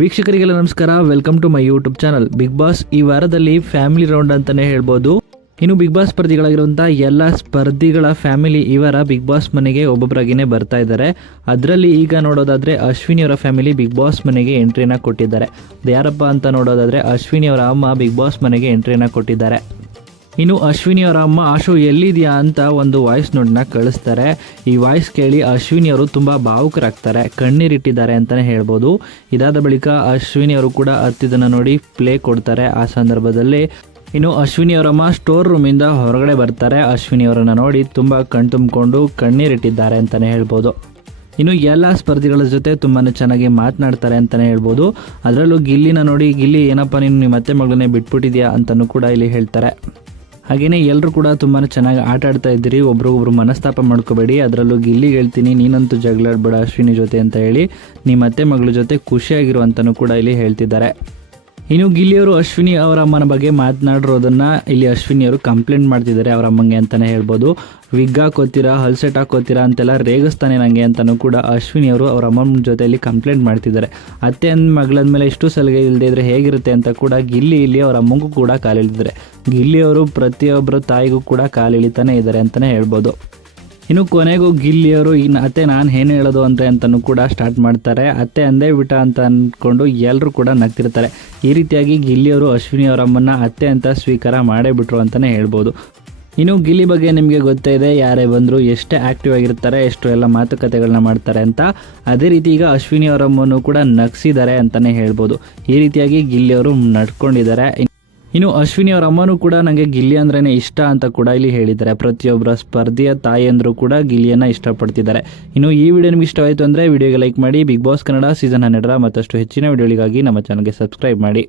ವೀಕ್ಷಕರಿಗೆಲ್ಲ ನಮಸ್ಕಾರ, welcome to my YouTube channel. Bigg Boss ಈ ವಾರದಲ್ಲಿ ಫ್ಯಾಮಿಲಿ ರೌಂಡ್ ಅಂತಾನೆ ಹೇಳ್ಬೋದು. ಇನ್ನು ಬಿಗ್ ಬಾಸ್ ಸ್ಪರ್ಧಿಗಳಾಗಿರುವಂತಹ ಎಲ್ಲ ಸ್ಪರ್ಧಿಗಳ ಫ್ಯಾಮಿಲಿ ಈ ವಾರ ಬಿಗ್ ಬಾಸ್ ಮನೆಗೆ ಒಬ್ಬೊಬ್ಬರಾಗಿನೇ ಬರ್ತಾ ಇದ್ದಾರೆ. ಅದರಲ್ಲಿ ಈಗ ನೋಡೋದಾದ್ರೆ ಅಶ್ವಿನಿ ಅವರ ಫ್ಯಾಮಿಲಿ ಬಿಗ್ ಬಾಸ್ ಮನೆಗೆ ಎಂಟ್ರಿನ ಕೊಟ್ಟಿದ್ದಾರೆ. ಯಾರಪ್ಪ ಅಂತ ನೋಡೋದಾದ್ರೆ ಅಶ್ವಿನಿ ಅವರ ಅಮ್ಮ ಬಿಗ್ ಬಾಸ್ ಮನೆಗೆ ಎಂಟ್ರಿನ ಕೊಟ್ಟಿದ್ದಾರೆ. ಇನ್ನು ಅಶ್ವಿನಿ ಅವರ ಅಮ್ಮ ಆಶು ಎಲ್ಲಿದೆಯಾ ಅಂತ ಒಂದು ವಾಯ್ಸ್ ನೋಟ್ನ ಕಳಿಸ್ತಾರೆ. ಈ ವಾಯ್ಸ್ ಕೇಳಿ ಅಶ್ವಿನಿ ಅವರು ತುಂಬ ಭಾವುಕರಾಗ್ತಾರೆ, ಕಣ್ಣೀರಿಟ್ಟಿದ್ದಾರೆ ಅಂತಲೇ ಹೇಳ್ಬೋದು. ಇದಾದ ಬಳಿಕ ಅಶ್ವಿನಿ ಅವರು ಕೂಡ ಹತ್ತಿದ್ದನ್ನು ನೋಡಿ ಪ್ಲೇ ಕೊಡ್ತಾರೆ. ಆ ಸಂದರ್ಭದಲ್ಲಿ ಇನ್ನು ಅಶ್ವಿನಿ ಅವರಮ್ಮ ಸ್ಟೋರ್ ರೂಮಿಂದ ಹೊರಗಡೆ ಬರ್ತಾರೆ. ಅಶ್ವಿನಿ ಅವರನ್ನು ನೋಡಿ ತುಂಬ ಕಣ್ತುಂಬಿಕೊಂಡು ಕಣ್ಣೀರಿಟ್ಟಿದ್ದಾರೆ ಅಂತಲೇ ಹೇಳ್ಬೋದು. ಇನ್ನು ಎಲ್ಲ ಸ್ಪರ್ಧಿಗಳ ಜೊತೆ ತುಂಬಾ ಚೆನ್ನಾಗಿ ಮಾತನಾಡ್ತಾರೆ ಅಂತಲೇ ಹೇಳ್ಬೋದು. ಅದರಲ್ಲೂ ಗಿಲ್ಲಿನ ನೋಡಿ, ಗಿಲ್ಲಿ ಏನಪ್ಪ ನೀನು ನಿಮ್ಮ ಅತ್ತೆ ಮಗಳನ್ನೇ ಬಿಟ್ಬಿಟ್ಟಿದ್ಯಾ ಅಂತಲೂ ಕೂಡ ಇಲ್ಲಿ ಹೇಳ್ತಾರೆ. ಹಾಗೆಯೇ ಎಲ್ಲರೂ ಕೂಡ ತುಂಬಾ ಚೆನ್ನಾಗಿ ಆಟ ಆಡ್ತಾ ಇದ್ದೀರಿ, ಒಬ್ರಿಗೊಬ್ರು ಮನಸ್ತಾಪ ಮಾಡ್ಕೋಬೇಡಿ. ಅದರಲ್ಲೂ ಗಿಲ್ಲಿಗೆ ಹೇಳ್ತೀನಿ, ನೀನಂತೂ ಜಗಳಾಡ್ಬೇಡ ಅಶ್ವಿನಿ ಜೊತೆ ಅಂತ ಹೇಳಿ ನಿಮ್ಮ ಅತ್ತೆ ಮಗಳ ಜೊತೆ ಖುಷಿಯಾಗಿರು ಅಂತಲೂ ಕೂಡ ಇಲ್ಲಿ ಹೇಳ್ತಿದ್ದಾರೆ. ಇನ್ನು ಗಿಲ್ಲಿಯವರು ಅಶ್ವಿನಿ ಅವರ ಅಮ್ಮನ ಬಗ್ಗೆ ಮಾತನಾಡಿರೋದನ್ನು ಇಲ್ಲಿ ಅಶ್ವಿನಿ ಅವರು ಕಂಪ್ಲೇಂಟ್ ಮಾಡ್ತಿದ್ದಾರೆ ಅವರ ಅಮ್ಮಂಗೆ ಅಂತಲೇ ಹೇಳ್ಬೋದು. ವಿಗ್ ಹಾಕೋತೀರಾ, ಹಲ್ಸೆಟ್ ಹಾಕೋತೀರಾ ಅಂತೆಲ್ಲ ರೇಗಿಸ್ತಾನೆ ನನಗೆ ಅಂತಲೂ ಕೂಡ ಅಶ್ವಿನಿ ಅವರು ಅವರ ಅಮ್ಮನ ಜೊತೆಯಲ್ಲಿ ಕಂಪ್ಲೇಂಟ್ ಮಾಡ್ತಿದ್ದಾರೆ. ಅತ್ತೆ ಮಗಳದ ಮೇಲೆ ಇಷ್ಟು ಸಲಿಗೆ ಇಲ್ಲದೆ ಇದ್ರೆ ಹೇಗಿರುತ್ತೆ ಅಂತ ಕೂಡ ಗಿಲ್ಲಿ ಇಲ್ಲಿ ಅವರ ಅಮ್ಮಂಗೂ ಕೂಡ ಕಾಲಿಳಿದ್ದಾರೆ. ಗಿಲ್ಲಿಯವರು ಪ್ರತಿಯೊಬ್ಬರು ತಾಯಿಗೂ ಕೂಡ ಕಾಲಿಳಿತಾನೆ ಇದ್ದಾರೆ ಅಂತಲೇ ಹೇಳ್ಬೋದು. ಇನ್ನು ಕೊನೆಗೂ ಗಿಲ್ಲಿಯವರು ಇನ್ನು ಅತ್ತೆ ನಾನು ಏನು ಹೇಳೋದು ಅಂತಲೂ ಕೂಡ ಸ್ಟಾರ್ಟ್ ಮಾಡ್ತಾರೆ. ಅತ್ತೆ ಅಂದೇ ಬಿಟ್ಟ ಅಂತ ಅಂದ್ಕೊಂಡು ಎಲ್ಲರೂ ಕೂಡ ನಗ್ತಿರ್ತಾರೆ. ಈ ರೀತಿಯಾಗಿ ಗಿಲ್ಲಿಯವರು ಅಶ್ವಿನಿ ಅವರ ಅಮ್ಮನ್ನ ಅತ್ತೆ ಅಂತ ಸ್ವೀಕಾರ ಮಾಡೇ ಬಿಟ್ರು ಅಂತಲೇ ಹೇಳ್ಬೋದು. ಇನ್ನು ಗಿಲ್ಲಿ ಬಗ್ಗೆ ನಿಮಗೆ ಗೊತ್ತೇ ಇದೆ, ಯಾರೇ ಬಂದರೂ ಎಷ್ಟೇ ಆ್ಯಕ್ಟಿವ್ ಆಗಿರ್ತಾರೆ, ಎಷ್ಟು ಎಲ್ಲ ಮಾತುಕತೆಗಳನ್ನ ಮಾಡ್ತಾರೆ ಅಂತ. ಅದೇ ರೀತಿ ಈಗ ಅಶ್ವಿನಿ ಅವರಮ್ಮನ್ನು ಕೂಡ ನಗಿಸಿದ್ದಾರೆ ಅಂತಲೇ ಹೇಳ್ಬೋದು. ಈ ರೀತಿಯಾಗಿ ಗಿಲ್ಲಿಯವರು ನಡ್ಕೊಂಡಿದ್ದಾರೆ. ಇನ್ನು ಅಶ್ವಿನಿ ಅವರ ಅಮ್ಮನೂ ಕೂಡ ನನಗೆ ಗಿಲ್ಲಿ ಅಂದ್ರೇ ಇಷ್ಟ ಅಂತ ಕೂಡ ಇಲ್ಲಿ ಹೇಳಿದ್ದಾರೆ. ಪ್ರತಿಯೊಬ್ಬರ ಸ್ಪರ್ಧೆಯ ತಾಯಿಯಂದರು ಕೂಡ ಗಿಲ್ಲಿಯನ್ನು ಇಷ್ಟಪಡ್ತಿದ್ದಾರೆ. ಇನ್ನು ಈ ವಿಡಿಯೋ ನಿಮಗೆ ಇಷ್ಟವಾಯಿತು ಅಂದರೆ ವಿಡಿಯೋಗೆ ಲೈಕ್ ಮಾಡಿ. ಬಿಗ್ ಬಾಸ್ ಕನ್ನಡ ಸೀಸನ್ 12 ಮತ್ತಷ್ಟು ಹೆಚ್ಚಿನ ವಿಡಿಯೋಗಳಿಗಾಗಿ ನಮ್ಮ ಚಾನಲ್ಗೆ ಸಬ್ಸ್ಕ್ರೈಬ್ ಮಾಡಿ.